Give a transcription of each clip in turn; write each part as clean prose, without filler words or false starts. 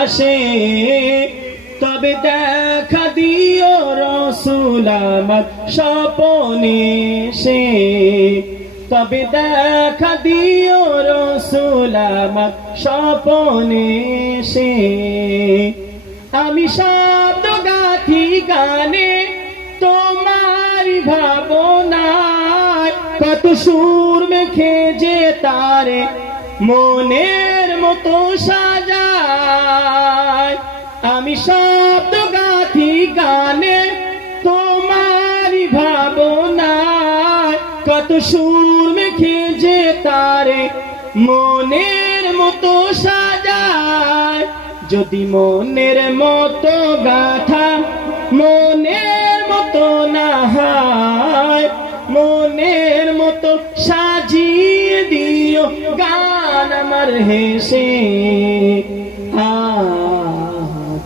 আসে, তবে দেখা দিও রাসূল আমার স্বপনে এসে, তবে দেখা দিও রাসূল আমার স্বপনে এসে। আমি শব্দ গাথি গানে তোমার ভাবনায়, কত সুর মেখে যে তারে মনের মতো সাজায়। আমি শব্দ গাথি গানে তোমার ভাবনায়, কত সুর মেখে যে তারে মনের মতো সাজায়। যদি মনের মতো গাথা মনের মতো না হয়, মনের মতো সাজিয়ে দিও গান আমার হেসে,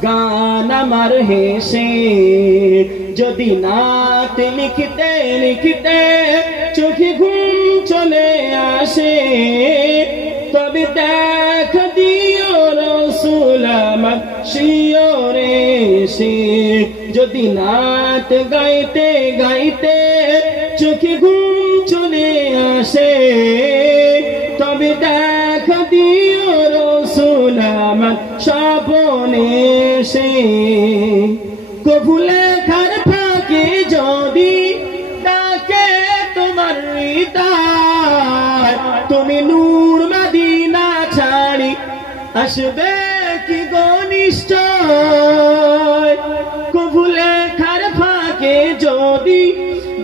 গান আমার হেসে। যদি নাত লিখতে লিখতে চোখে ঘুম চলে আসে, তবে দেখা দিও রাসূল আমার শিয়রে এসে। যদি নাত গাইতে গাইতে চোখে ঘুম চলে আসে, তবে দেখা দিও রাসূল আমার স্বপনে এসে। কবু লেখার ফাঁকে যদি ডাকে তোমার হৃদয়, তুমি নূর মদিনা ছাড়ি আসবে কি ঘনিষ্ঠ। কবু লেখার ফাঁকে যদি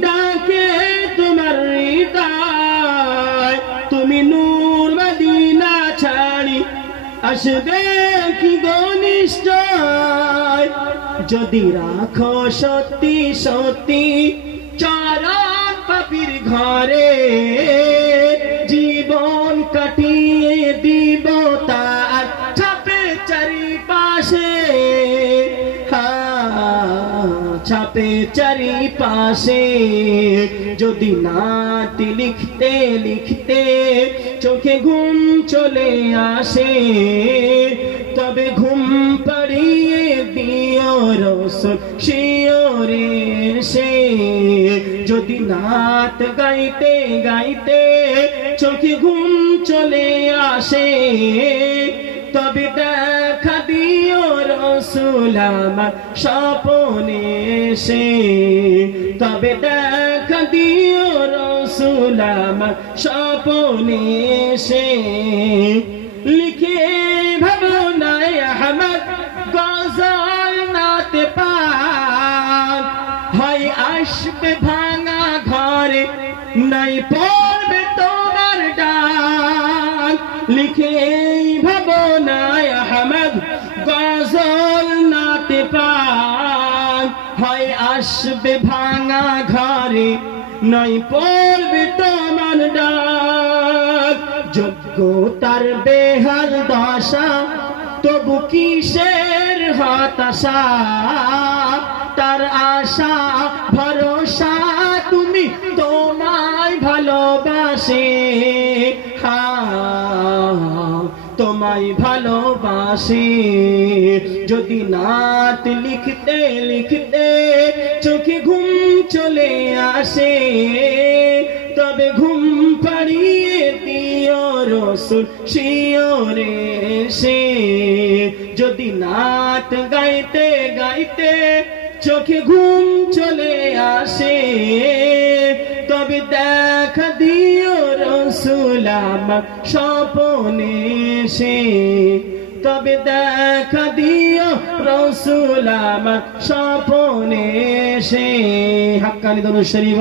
ডাকে তোমার হৃদয়, তুমি নূর মদিনা ছাড়ি আসবে কি ঘনিষ্ঠ। যদি রাখো সত্যি সত্যি চরণ পাপীর ঘরে, জীবন কাটিয়ে দিব তার ছাপে চারিপাশে, ছাপে চারিপাশে। যদি নাতি লিখতে লিখতে চোখে ঘুম চলে আসে, তবে ঘুম পাড়িয়ে দিও রাসূল শিয়রে এসে। যদি নাত গাইতে গাইতে চোখে ঘুম চলে আসে, তবে দেখা দিও রাসূল আমার স্বপনে এসে, তবে দেখা দিও রাসূল আমার স্বপনে এসে। লিখে ভাবনায় আহমদ গজল নাতে পাক, হয় আসবে ভাঙা ঘরে নাই পড়বে তোমার ডাক। লিখে ভাবনায় আহমদ গজল নাতে পাক, হয় আসবে ভাঙা ঘরে নাই পড়বে তোমার ডাক। যোগ্যতার বেহাল দশা তবু কিসের হতাশা, তার আশা ভরসা তুমি তোমায় ভালোবাসে, তোমায় ভালোবাসে। যদি নাত লিখতে লিখতে চোখে ঘুম চলে আসে, তবে ঘুম পাড়িয়ে দিও রাসূল শিয়রে এসে। যদি নাত গাইতে গাইতে চোখে ঘুম চলে আসে, তবে দেখা দিও রাসূল আমার স্বপনে এসে, তবে দেখা দিও রাসূল আমার স্বপনে এসে। হাক্কানি দরুদ শরীফ।